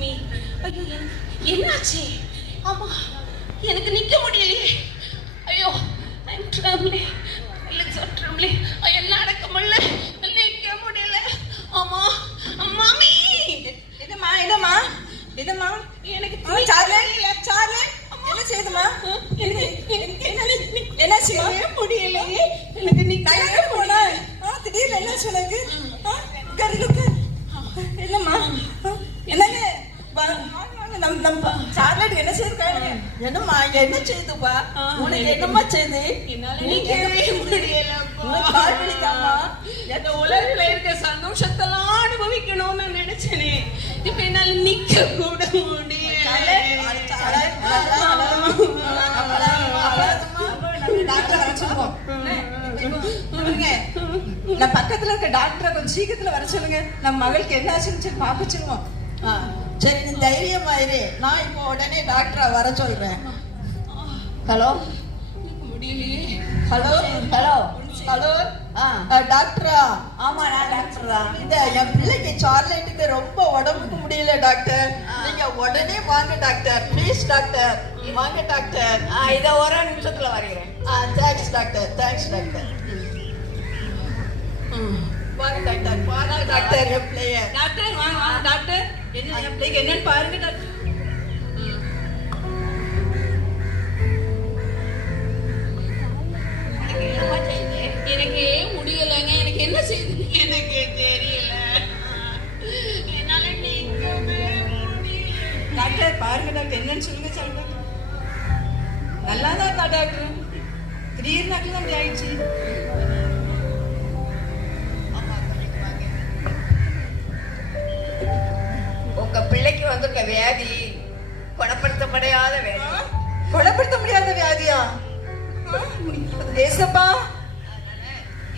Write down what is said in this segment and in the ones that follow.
Me. ஐயோ என்னாச்சு? ஆமா எனக்கு நிக்க முடியலையே. ஐயோ I am trembling. Legs are trembling. என்ன அடக்க முடியல, நிக்க முடியல. ஆமா மாமி. என்னம்மா என்னம்மா என்னம்மா? எனக்கு சார்லே சார்லே என்ன செய்யுதுமா? என்ன செய்ய முடியலையே. எனக்கு நிக்க போனா திடீர்னு என்ன சொன்னாங்க? கருளுக்கு என்னம்மா என்னங்க நம்ம சார்லேட் என்ன செய்திருக்காங்க? என்னம்மா என்ன செய்துப்பா? உனக்கு என்னம்மா செய்து? என்னால நிக்கவே முடியலப்பா. கால் வலிக்காமா? இந்த உலகத்துல இருக்க சந்தோஷத்தெல்லாம் அனுபவிக்கணும்னு நான் நினைச்சேனே. இப்ப என்னால நிக்க கூட முடியல. நான் பக்கத்துல இருக்க டாக்டரை கொஞ்சம் சீக்கிரத்துல வர சொல்லுங்க. நம்ம மகளுக்கு என்ன ஆச்சுன்னு பார்க்க சொல்லுவோம். சரி நீ தைரியமாயிரு. நான் இப்போ உடனே டாக்டரை வர சொல்றேன். ஹலோ முடியலையே. ஹலோ ஹலோ ஹலோ டாக்டரா? ஆமா நான் டாக்டர் தான். இந்த என் பிள்ளைக்கு சார்லைட்டுக்கு ரொம்ப உடம்புக்கு முடியல டாக்டர். நீங்க உடனே வாங்க டாக்டர். ப்ளீஸ் டாக்டர் வாங்க டாக்டர். இதை ஒரு நிமிஷத்துல வருகிறேன். Thanks doctor. Thanks doctor. வாங்க டாக்டர். வாங்க டாக்டர். என் பிள்ளைய டாக்டர் வாங்க வாங்க டாக்டர். என்ன என் பிள்ளைக்கு என்னன்னு பாருங்க டாக்டர். எனக்கு முடியலைங்க. எனக்கு என்ன செய்யுது எனக்கு தெரியல. என்னால நிக்கவே முடியல. டாக்டர் பாருங்க டாக்டர் என்னன்னு சொல்லுங்க சொல்லுங்க. நல்லா தான் இருக்கா டாக்டர். திடீர்னு அப்படி ஆயிடுச்சு. உங்க பிள்ளைக்கு வந்திருக்க வியாதி குணப்படுத்த முடியாத வியாதி. குணப்படுத்த முடியாத வியாதியா? ஏசப்பா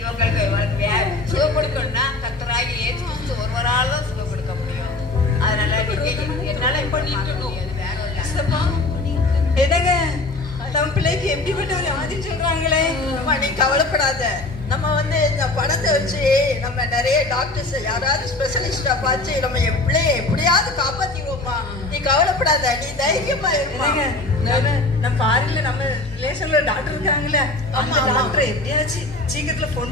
இவங்களுக்கு வியாதி சுகப்படுத்தணும்னா கர்த்தராகி இயேசு கிறிஸ்து ஒருவரால் தான் சுகப்படுத்த முடியும். அதனால நீங்க என்னால இப்ப நீக்க முடியாது. வேற ஒரு ஏசப்பா என்னங்க நம்ம பிள்ளைக்கு எப்படிப்பட்ட ஒரு வியாதின்னு சொல்றாங்களே. அம்மா நீ கவலைப்படாத. நம்ம இந்த பணத்தை வச்சு நம்ம நிறைய டாக்டர்ஸ் யாராவது ஸ்பெஷலிஸ்டா பார்த்து நம்ம என் பிள்ளைய எப்படியாவது காப்பாத்திடுவோம்மா. நீ கவலைப்படாத. நீ தைரியமா இருப்பா. நம்ம பாருங்கள நம்ம ரிலேஷன்ல டாக்டர் இருக்காங்கல்ல, அந்த டாக்டர் எப்படியாச்சும் சீக்கிரத்துல போன்